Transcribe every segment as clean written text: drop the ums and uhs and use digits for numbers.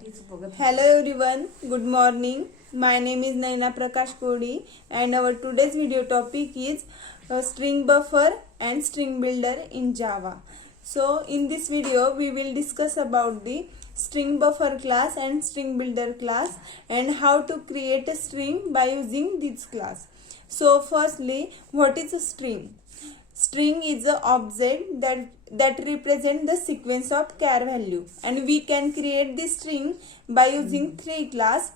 Hello everyone, good morning. My name is Naina Prakash Kodi and our today's video topic is string buffer and string builder in Java. So in this video we will discuss about the string buffer class and string builder class and how to create a string by using this class. So firstly, what is a string? String is an object that represent the sequence of char value, and we can create this string by using three class.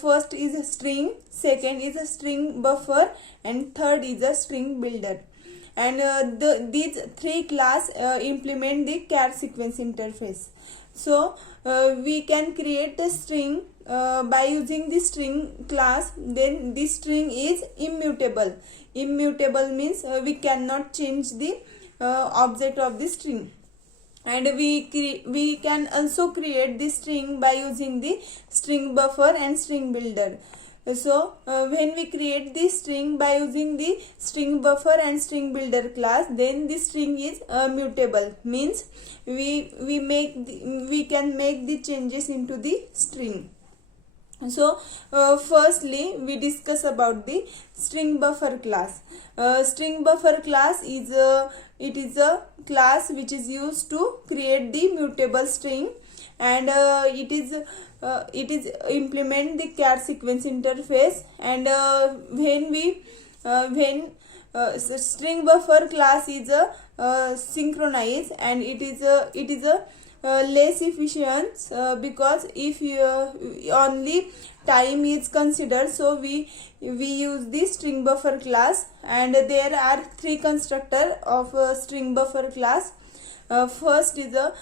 First is a string, second is a string buffer, and third is a string builder. And these three class implement the char sequence interface. So we can create a string by using the string class. Then this string is immutable. Immutable means we cannot change the object of the string. And we can also create the string by using the string buffer and string builder. So when we create the string by using the string buffer and string builder class, then the string is mutable, means we can make the changes into the string. So firstly we discuss about the string buffer class. String buffer class is it is a class which is used to create the mutable string, and it is implement the char sequence interface. And when string buffer class is synchronized, and it is a less efficient because if only time is considered, so we use the string buffer class. And there are three constructor of string buffer class. First is a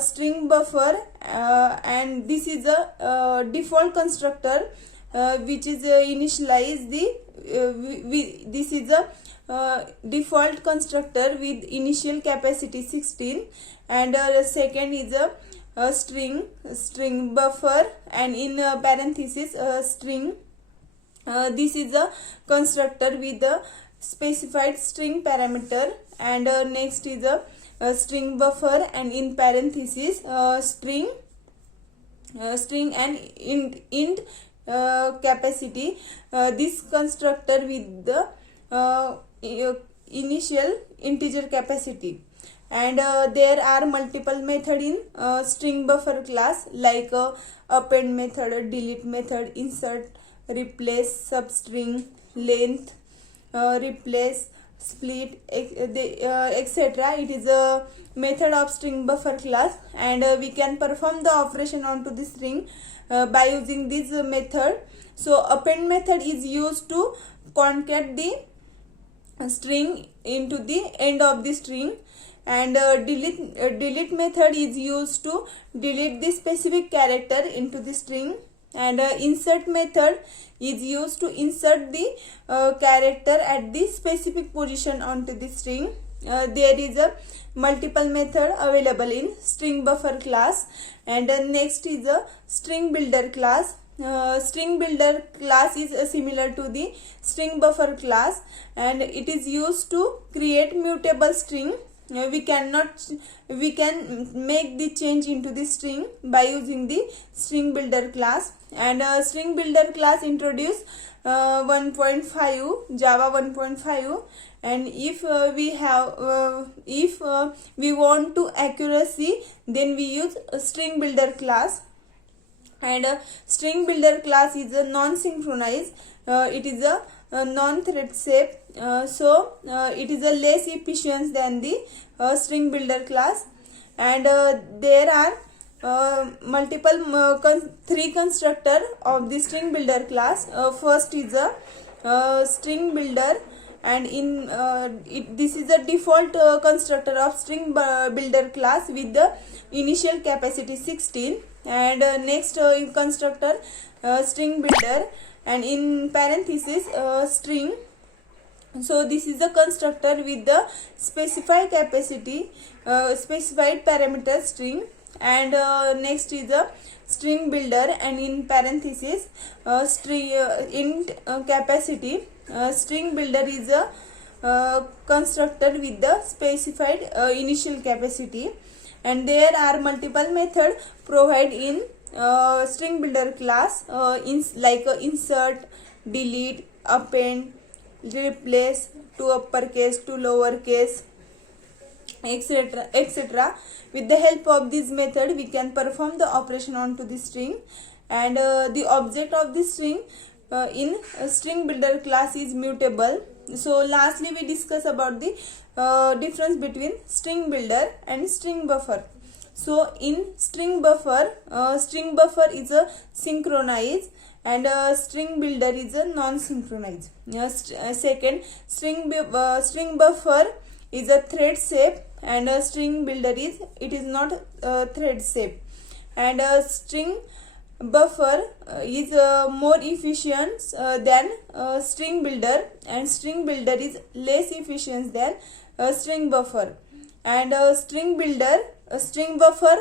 string buffer, and this is a default constructor which is initialize the this is a default constructor with initial capacity 16. And second is a string buffer, and in parenthesis string. This is a constructor with the specified string parameter. And next is a string buffer, and in parenthesis string and int capacity. This constructor with the initial integer capacity. And there are multiple method in string buffer class, like append method, delete method, insert, replace, substring, length, replace, split, etc. It is a method of string buffer class, and we can perform the operation onto the string by using this method. So append method is used to concat the string into the end of the string. And delete method is used to delete the specific character into the string. And insert method is used to insert the character at the specific position onto the string. There is a multiple method available in string buffer class. And next is a string builder class. String builder class is similar to the string buffer class, and it is used to create mutable string. We can make the change into the string by using the string builder class. And string builder class introduced 1.5 Java 1.5. And if we want to accuracy, then we use a string builder class. And string builder class is a non-synchronized. It is a non-thread safe, so it is a less efficient than the string builder class. And there are multiple three constructor of the string builder class. First is a string builder, and in this is a default constructor of string builder class with the initial capacity 16. And next constructor string builder, and in parenthesis string. So this is the constructor with the specified capacity specified parameter string. And next is a string builder, and in parenthesis string int capacity. String builder is a constructor with the specified initial capacity. And there are multiple methods provided in string builder class like insert, delete, append, replace, to uppercase, to lowercase, etc, etc. With the help of this method we can perform the operation onto the string. And the object of the string in string builder class is mutable. So lastly we discuss about the difference between string builder and string buffer. So in string buffer is a synchronized and string builder is a non-synchronized. Second, string buffer is a thread shape and a string builder is not thread shape. And string buffer is more efficient than string builder, and string builder is less efficient than string buffer. And string buffer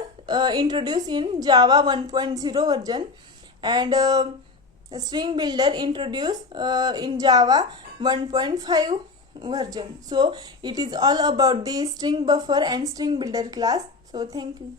introduced in Java 1.0 version, and string builder introduced in Java 1.5 version. So it is all about the string buffer and string builder class. So thank you.